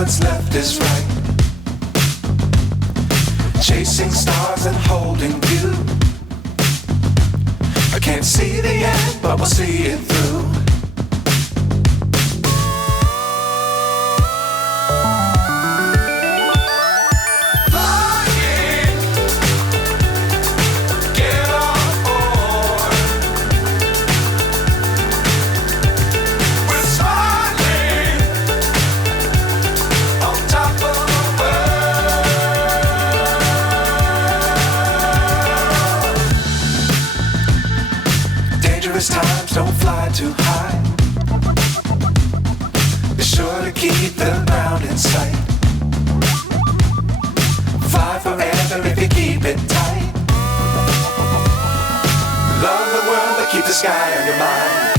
what's left is right. Chasing stars and holding you. I can't see the end, but we'll see it through. Times don't fly too high. Be sure to keep the ground in sight. Fly forever if you keep it tight. Love the world but keep the sky on your mind.